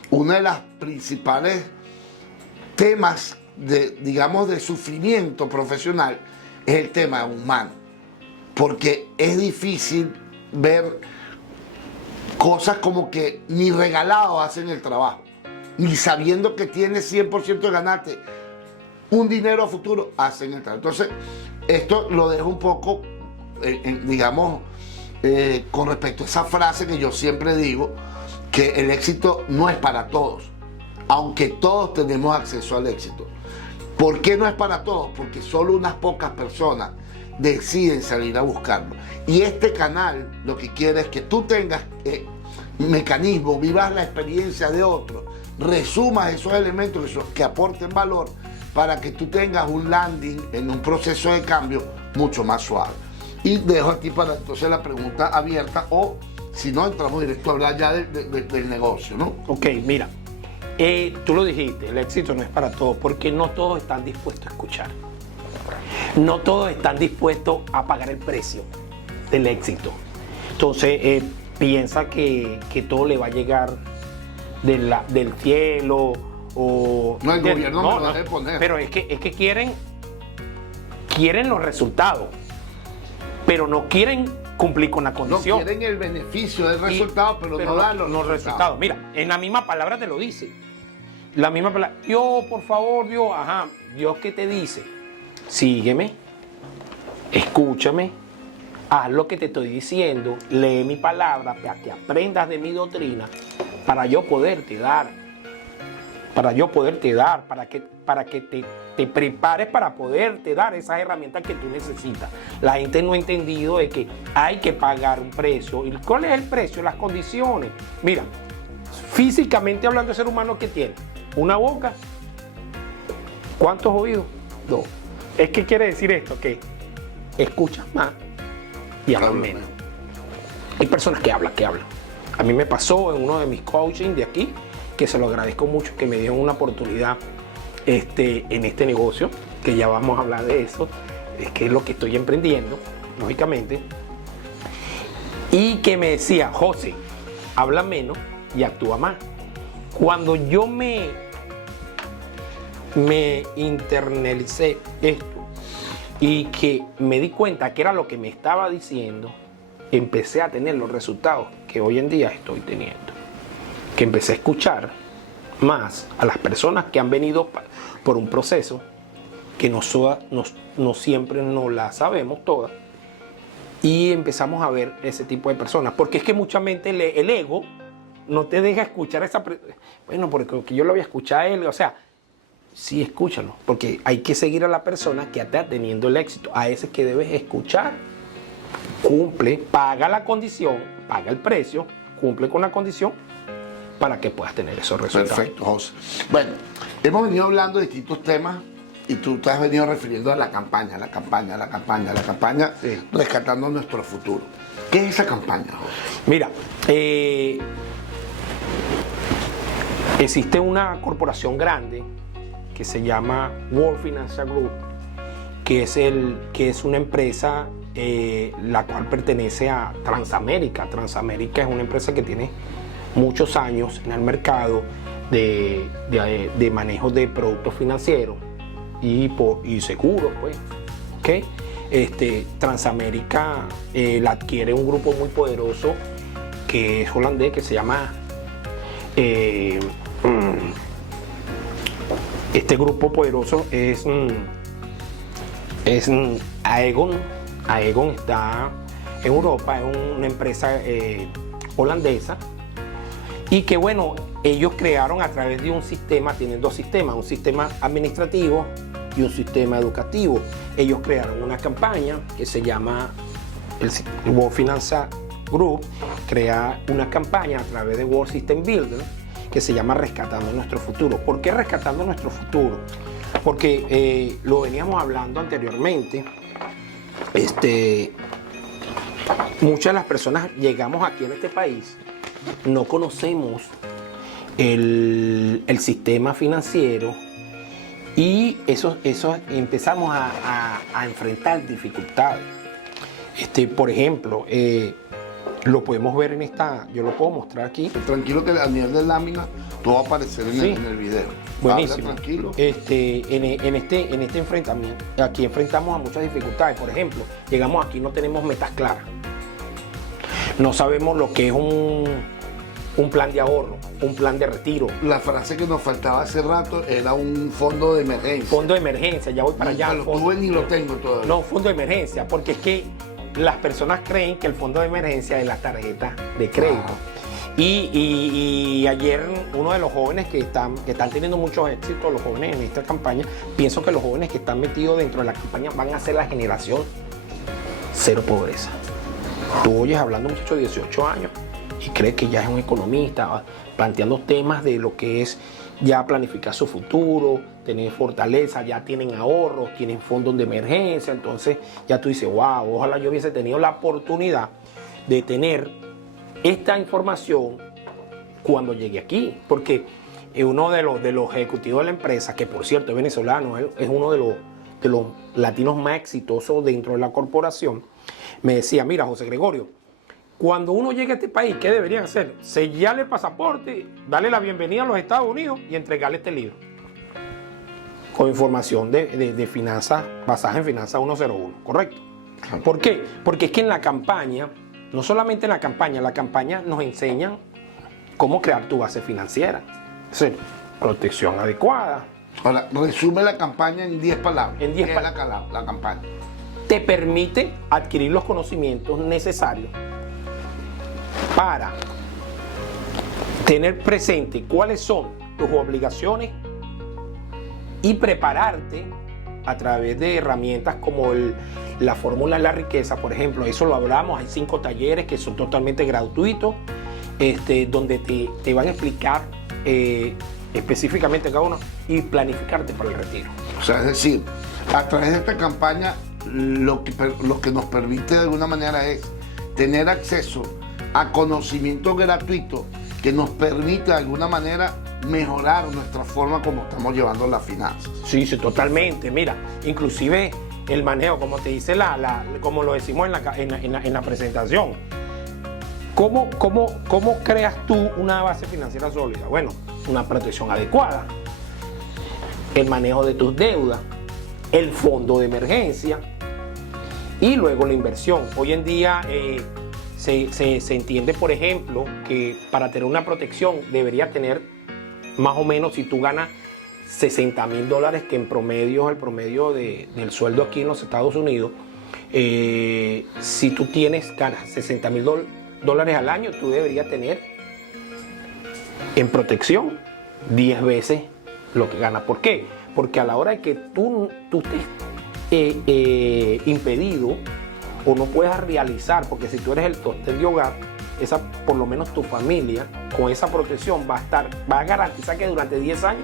uno de los principales temas de sufrimiento profesional es el tema humano. Porque es difícil ver cosas como que ni regalados hacen el trabajo, ni sabiendo que tienes 100% de ganarte un dinero a futuro, hacen el trabajo. Entonces, esto lo dejo un poco, con respecto a esa frase que yo siempre digo, que el éxito no es para todos, aunque todos tenemos acceso al éxito. ¿Por qué no es para todos? Porque solo unas pocas personas deciden salir a buscarlo. Y este canal lo que quiere es que tú tengas mecanismos, vivas la experiencia de otros, resumas esos elementos que aporten valor para que tú tengas un landing en un proceso de cambio mucho más suave. Y dejo aquí para entonces la pregunta abierta, o si no, entramos directo a hablar ya del negocio, ¿no? Ok, mira, tú lo dijiste, el éxito no es para todos, porque no todos están dispuestos a escuchar. No todos están dispuestos a pagar el precio del éxito. Entonces, piensa que todo le va a llegar del cielo o... No, el gobierno no lo deje poner. Pero es que quieren los resultados, pero no quieren cumplir con la condición. No quieren el beneficio del resultado, pero no dan los resultados. Mira, en la misma palabra te lo dice. La misma palabra. Dios, por favor, Dios. Ajá, Dios, ¿qué te dice? Sígueme, escúchame, haz lo que te estoy diciendo, lee mi palabra para que aprendas de mi doctrina, para yo poderte dar, para que te prepares para poderte dar esas herramientas que tú necesitas. La gente no ha entendido de que hay que pagar un precio. ¿Y cuál es el precio? Las condiciones. Mira, físicamente hablando, el ser humano, ¿qué tiene? Una boca. ¿Cuántos oídos? Dos. ¿Es que quiere decir esto? Que escuchas más y hablas menos. Hay personas que hablan. A mí me pasó en uno de mis coaching de aquí, que se lo agradezco mucho, que me dieron una oportunidad en este negocio, que ya vamos a hablar de eso, es que es lo que estoy emprendiendo, lógicamente, y que me decía, José, habla menos y actúa más. Cuando yo me internalicé esto y que me di cuenta que era lo que me estaba diciendo, empecé a tener los resultados que hoy en día estoy teniendo. Que empecé a escuchar más a las personas que han venido por un proceso que no siempre no la sabemos todas, y empezamos a ver ese tipo de personas, porque es que mucha mente el ego no te deja escuchar bueno, porque yo lo voy a escuchar a él, o sea, sí, escúchalo, porque hay que seguir a la persona que está teniendo el éxito, a ese que debes escuchar, cumple, paga la condición, paga el precio, cumple con la condición para que puedas tener esos resultados. Perfecto, José. Bueno, hemos venido hablando de distintos temas y tú te has venido refiriendo a la campaña, sí, rescatando nuestro futuro. ¿Qué es esa campaña, José? Mira, existe una corporación grande que se llama World Financial Group, que es una empresa la cual pertenece a Transamérica. Transamérica es una empresa que tiene muchos años en el mercado de manejo de productos financieros y seguros, pues. ¿Okay? Transamérica la adquiere un grupo muy poderoso que es holandés, que se llama este grupo poderoso es Aegon. Aegon está en Europa, es una empresa holandesa, y que bueno, ellos crearon a través de un sistema, tienen dos sistemas, un sistema administrativo y un sistema educativo. Ellos crearon una campaña que se llama el World Financial Group, crea una campaña a través de World System Builder que se llama Rescatando Nuestro Futuro. ¿Por qué Rescatando Nuestro Futuro? Porque lo veníamos hablando anteriormente. Muchas de las personas llegamos aquí en este país, no conocemos el sistema financiero, y eso empezamos a enfrentar dificultades. Por ejemplo, lo podemos ver yo lo puedo mostrar aquí. Tranquilo, que a nivel de lámina todo va a aparecer en el video. Buenísimo. Habla tranquilo. En este enfrentamiento, aquí enfrentamos a muchas dificultades. Por ejemplo, llegamos aquí, no tenemos metas claras. No sabemos lo que es un plan de ahorro, un plan de retiro. La frase que nos faltaba hace rato era un fondo de emergencia. Fondo de emergencia, ya voy para allá. Lo tuve ni lo tengo todavía. No, fondo de emergencia, porque es que las personas creen que el fondo de emergencia es la tarjeta de crédito. Y ayer uno de los jóvenes que están teniendo muchos éxitos, los jóvenes en esta campaña, pienso que los jóvenes que están metidos dentro de la campaña van a ser la generación cero pobreza. Tú oyes hablando a un muchacho de 18 años y crees que ya es un economista, planteando temas de lo que es ya planificar su futuro, tener fortaleza, ya tienen ahorros, tienen fondos de emergencia. Entonces ya tú dices, wow, ojalá yo hubiese tenido la oportunidad de tener esta información cuando llegué aquí, porque uno de los ejecutivos de la empresa, que por cierto es venezolano, es uno de los latinos más exitosos dentro de la corporación, me decía, mira, José Gregorio, cuando uno llegue a este país, ¿qué deberían hacer? Sellarle el pasaporte, darle la bienvenida a los Estados Unidos y entregarle este libro con información de finanzas, basadas en Finanzas 101, ¿correcto? ¿Por qué? Porque es que en la campaña, no solamente en la campaña nos enseñan cómo crear tu base financiera. Es decir, protección adecuada. Ahora, resume la campaña en 10 palabras. En 10 palabras. La campaña te permite adquirir los conocimientos necesarios para tener presente cuáles son tus obligaciones y prepararte a través de herramientas como la fórmula de la riqueza, por ejemplo. Eso lo hablamos, hay 5 talleres que son totalmente gratuitos, donde te van a explicar específicamente cada uno y planificarte para el retiro. O sea, es decir, a través de esta campaña lo que nos permite de alguna manera es tener acceso a conocimiento gratuito que nos permite de alguna manera mejorar nuestra forma como estamos llevando las finanzas. Sí, totalmente. Mira, inclusive el manejo, como te dice como lo decimos en la presentación. ¿Cómo creas tú una base financiera sólida? Bueno, una protección adecuada, el manejo de tus deudas, el fondo de emergencia y luego la inversión. Hoy en día se entiende, por ejemplo, que para tener una protección debería tener más o menos, si tú ganas $60,000, que en promedio es el promedio del sueldo aquí en los Estados Unidos, si tú ganas $60,000 al año, tú deberías tener en protección 10 veces lo que ganas. ¿Por qué? Porque a la hora de que tú estés impedido o no puedas realizar, porque si tú eres el sostén de hogar, por lo menos tu familia con esa protección va a garantizar que durante 10 años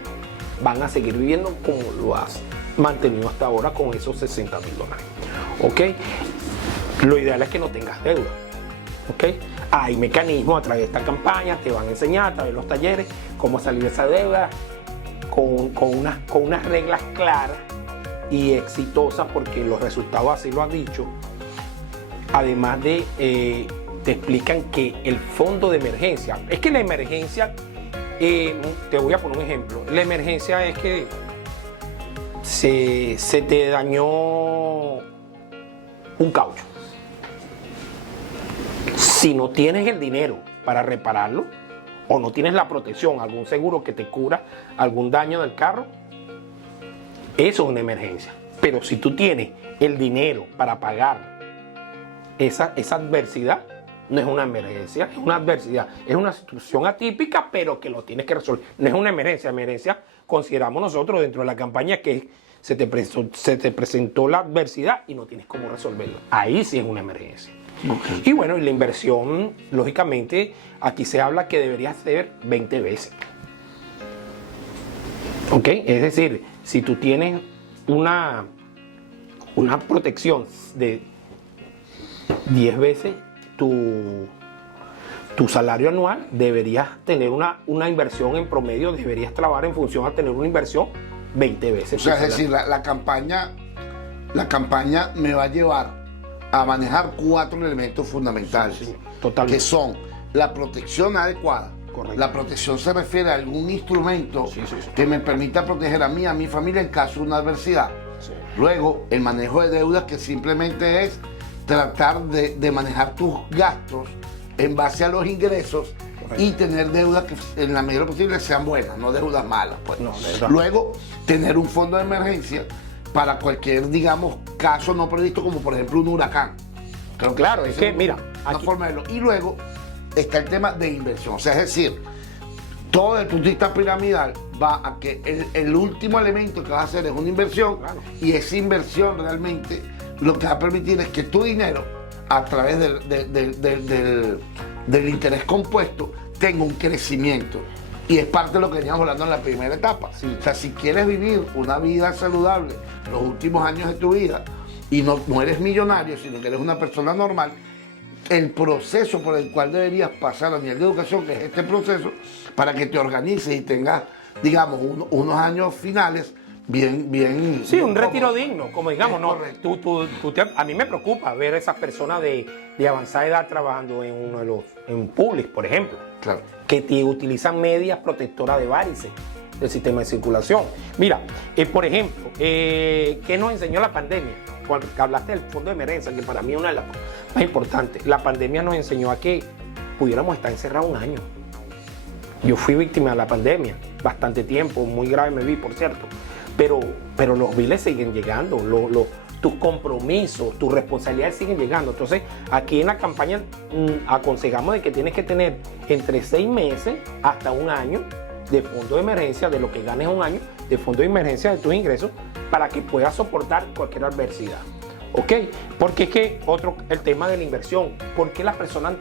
van a seguir viviendo como lo has mantenido hasta ahora con esos $60,000. ¿Ok? Lo ideal es que no tengas deuda. ¿Ok? Hay mecanismos a través de esta campaña, te van a enseñar a través de los talleres cómo salir de esa deuda con unas reglas claras y exitosas, porque los resultados así lo han dicho. Además de, te explican que el fondo de emergencia, es que la emergencia, te voy a poner un ejemplo, la emergencia es que se te dañó un caucho. Si no tienes el dinero para repararlo, o no tienes la protección, algún seguro que te cubra algún daño del carro, eso es una emergencia. Pero si tú tienes el dinero para pagar esa adversidad, no es una emergencia, es una adversidad, es una situación atípica, pero que lo tienes que resolver. No es una emergencia. Emergencia consideramos nosotros dentro de la campaña que se te presentó la adversidad y no tienes cómo resolverlo. Ahí sí es una emergencia. Okay. Y bueno, y la inversión, lógicamente, aquí se habla que debería ser 20 veces. ¿Ok? Es decir, si tú tienes una protección de 10 veces tu salario anual, deberías tener una inversión en promedio, deberías trabajar en función a tener una inversión 20 veces. O sea, es decir, la campaña me va a llevar a manejar 4 elementos fundamentales, sí, totalmente, que son la protección adecuada. Correcto. La protección se refiere a algún instrumento que me permita proteger a mí, a mi familia en caso de una adversidad. Sí. Luego, el manejo de deudas, que simplemente es tratar de manejar tus gastos en base a los ingresos. Correcto. Y tener deudas que en la medida posible sean buenas, no deudas malas. Pues. No, luego, tener un fondo de emergencia para cualquier, digamos, caso no previsto, como por ejemplo un huracán. Creo claro, es que mira, una forma de verlo. Y luego está el tema de inversión. O sea, es decir, todo desde el punto de vista piramidal va a que el último elemento que vas a hacer es una inversión, claro. Y esa inversión realmente lo que va a permitir es que tu dinero, a través del interés compuesto, tenga un crecimiento. Y es parte de lo que veníamos hablando en la primera etapa. Sí. O sea, si quieres vivir una vida saludable los últimos años de tu vida y no eres millonario, sino que eres una persona normal, el proceso por el cual deberías pasar a nivel de educación, que es este proceso, para que te organices y tengas, digamos, unos años finales bien. Sí, un retiro digno, como digamos, ¿no? A mí me preocupa ver esas personas de avanzada edad trabajando en Publix, por ejemplo. Claro. Que te utilizan medias protectoras de varices del sistema de circulación. Mira, por ejemplo, ¿qué nos enseñó la pandemia? Cuando hablaste del fondo de emergencia, que para mí es una de las más importantes. La pandemia nos enseñó a que pudiéramos estar encerrados un año. Yo fui víctima de la pandemia bastante tiempo, muy grave me vi, por cierto. Pero los biles siguen llegando, tus compromisos, tus responsabilidades siguen llegando. Entonces, aquí en la campaña aconsejamos de que tienes que tener entre 6 meses hasta un año de fondo de emergencia, de lo que ganes un año, de fondo de emergencia de tus ingresos, para que puedas soportar cualquier adversidad. ¿Ok? Porque es que el tema de la inversión, ¿por qué las personas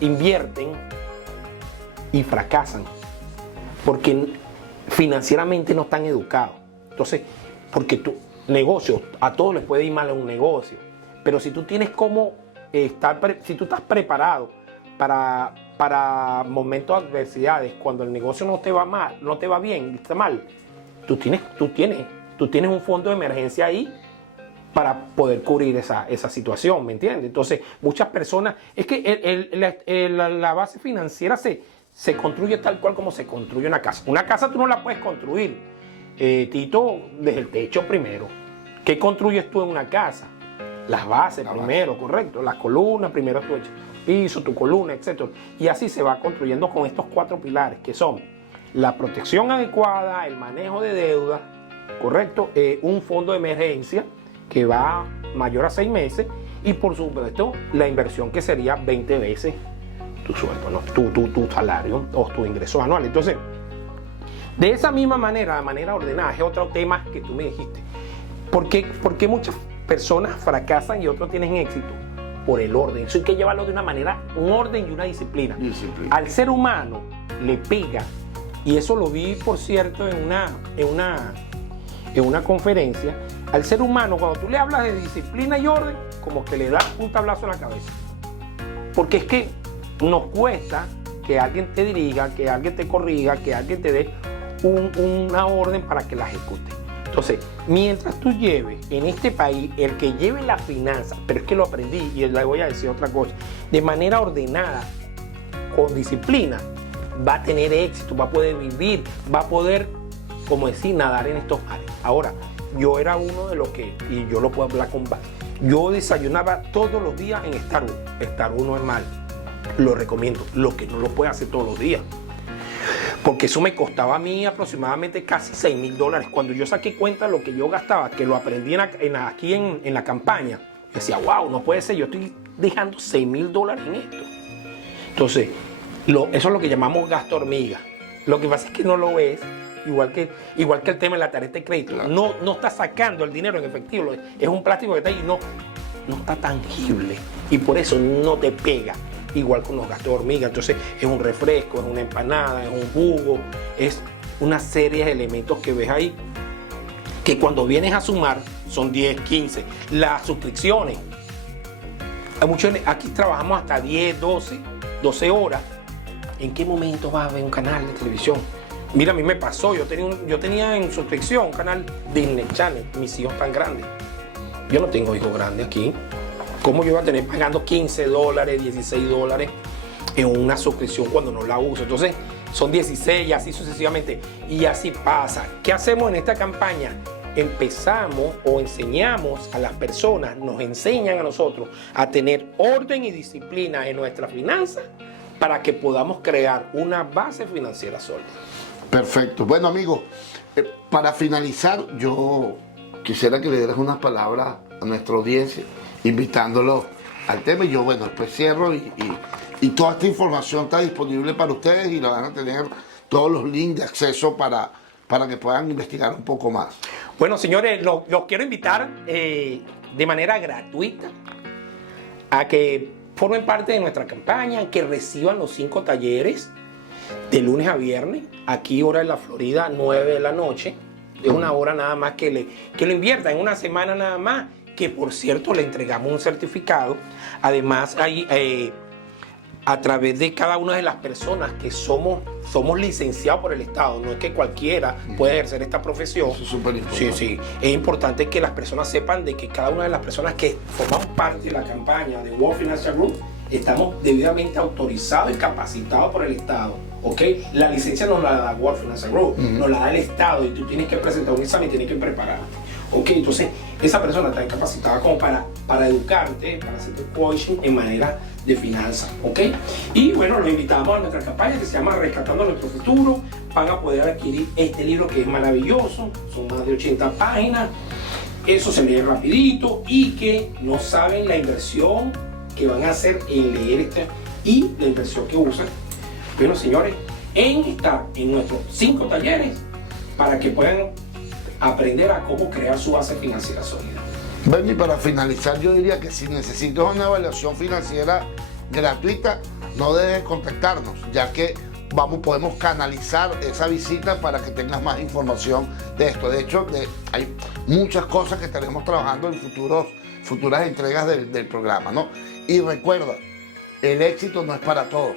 invierten y fracasan? Porque financieramente no están educados. Entonces, porque negocios, a todos les puede ir mal en un negocio, pero si tú tienes si tú estás preparado para momentos de adversidades, cuando el negocio no te va mal, no te va bien, está mal, tú tienes un fondo de emergencia ahí para poder cubrir esa situación, ¿me entiendes? Entonces, muchas personas, es que la base financiera se construye tal cual como se construye una casa. Una casa tú no la puedes construir, Tito, desde el techo primero. ¿Qué construyes tú en una casa? Las bases primero, correcto. Las columnas, primero tú echas piso, tu columna, etc. Y así se va construyendo con estos 4 pilares, que son la protección adecuada, el manejo de deuda, correcto, un fondo de emergencia que va mayor a 6 meses y por supuesto la inversión que sería 20 veces tu sueldo, ¿no? tu salario o tu ingreso anual. Entonces, de esa misma manera, de manera ordenada, es otro tema que tú me dijiste. ¿Por qué muchas personas fracasan y otros tienen éxito? Por el orden. Eso hay que llevarlo de una manera, un orden y una disciplina. Al ser humano le pega, y eso lo vi, por cierto, en una conferencia. Al ser humano, cuando tú le hablas de disciplina y orden, como que le das un tablazo en la cabeza. Porque es que nos cuesta que alguien te dirija, que alguien te corrija, que alguien te dé una orden para que la ejecute. Entonces, mientras tú lleves en este país, el que lleve la finanza, pero es que lo aprendí y le voy a decir otra cosa, de manera ordenada, con disciplina, va a tener éxito, va a poder vivir, va a poder, como decir, nadar en estos mares. Ahora, yo era uno de los que, y yo lo puedo hablar con base, yo desayunaba todos los días en Starbucks. Starbucks no es mal, lo recomiendo. Lo que no lo puede hacer todos los días, porque eso me costaba a mí aproximadamente casi $6,000. Cuando yo saqué cuenta de lo que yo gastaba, que lo aprendí aquí en la campaña, decía, wow, no puede ser, yo estoy dejando $6,000 en esto. Entonces, eso es lo que llamamos gasto hormiga. Lo que pasa es que no lo ves, igual que el tema de la tarjeta de crédito. Claro. No está sacando el dinero en efectivo, es un plástico que está ahí, no está tangible, y por eso no te pega. Igual con los gastos hormiga. Entonces es un refresco, es una empanada, es un jugo, es una serie de elementos que ves ahí que cuando vienes a sumar son 10, 15. Las suscripciones, aquí trabajamos hasta 10, 12 horas. ¿En qué momento vas a ver un canal de televisión? Mira, a mí me pasó, yo tenía en suscripción un canal Disney Channel, mis hijos tan grandes. Yo no tengo hijos grandes aquí. ¿Cómo yo iba a tener pagando $15, $16 en una suscripción cuando no la uso? Entonces son 16 y así sucesivamente. Y así pasa. ¿Qué hacemos en esta campaña? Empezamos o enseñamos a las personas, nos enseñan a nosotros a tener orden y disciplina en nuestras finanzas para que podamos crear una base financiera sólida. Perfecto. Bueno, amigos, para finalizar, yo quisiera que le dieras unas palabras a nuestra audiencia, invitándolos al tema. Y yo, bueno, después cierro y toda esta información está disponible para ustedes y la van a tener todos los links de acceso para que puedan investigar un poco más. Bueno, señores, los quiero invitar de manera gratuita a que formen parte de nuestra campaña, que reciban los 5 talleres de lunes a viernes, aquí hora de la Florida, 9 de la noche. Es una hora nada más que lo invierta en una semana nada más, que por cierto le entregamos un certificado. Además, a través de cada una de las personas que somos licenciados por el Estado, no es que cualquiera puede ejercer esta profesión. Eso es súper importante. Sí, es importante que las personas sepan de que cada una de las personas que formamos parte de la campaña de World Financial Group estamos debidamente autorizados y capacitados por el Estado. ¿Ok? La licencia nos la da World Financial Group, nos la da el Estado, y tú tienes que presentar un examen y tienes que prepararte. ¿Ok? Entonces, esa persona está capacitada como para educarte, para hacerte coaching en manera de finanzas. ¿Ok? Y bueno, los invitamos a nuestra campaña que se llama Rescatando Nuestro Futuro. Van a poder adquirir este libro que es maravilloso, son más de 80 páginas. Eso se lee rapidito y que no saben la inversión que van a hacer en leer y la inversión que usan. Bueno, señores, en estar en nuestros 5 talleres para que puedan aprender a cómo crear su base financiera sólida. Bueno, y para finalizar, yo diría que si necesitas una evaluación financiera gratuita, no dejes de contactarnos, ya que podemos canalizar esa visita para que tengas más información de esto. De hecho, hay muchas cosas que estaremos trabajando en futuras entregas del programa, ¿no? Y recuerda, el éxito no es para todos,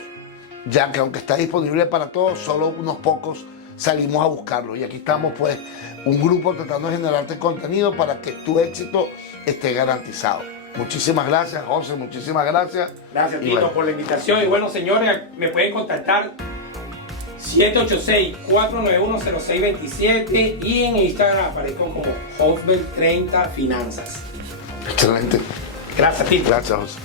ya que aunque está disponible para todos, solo unos pocos salimos a buscarlo. Y aquí estamos, pues, un grupo tratando de generarte contenido para que tu éxito esté garantizado. Muchísimas gracias, José, muchísimas gracias. Gracias, Tito, por la invitación. Y bueno, señores, me pueden contactar 786-491-0627 y en Instagram aparezco como Hosbel30 Finanzas. Excelente. Gracias, Tito. Gracias, José.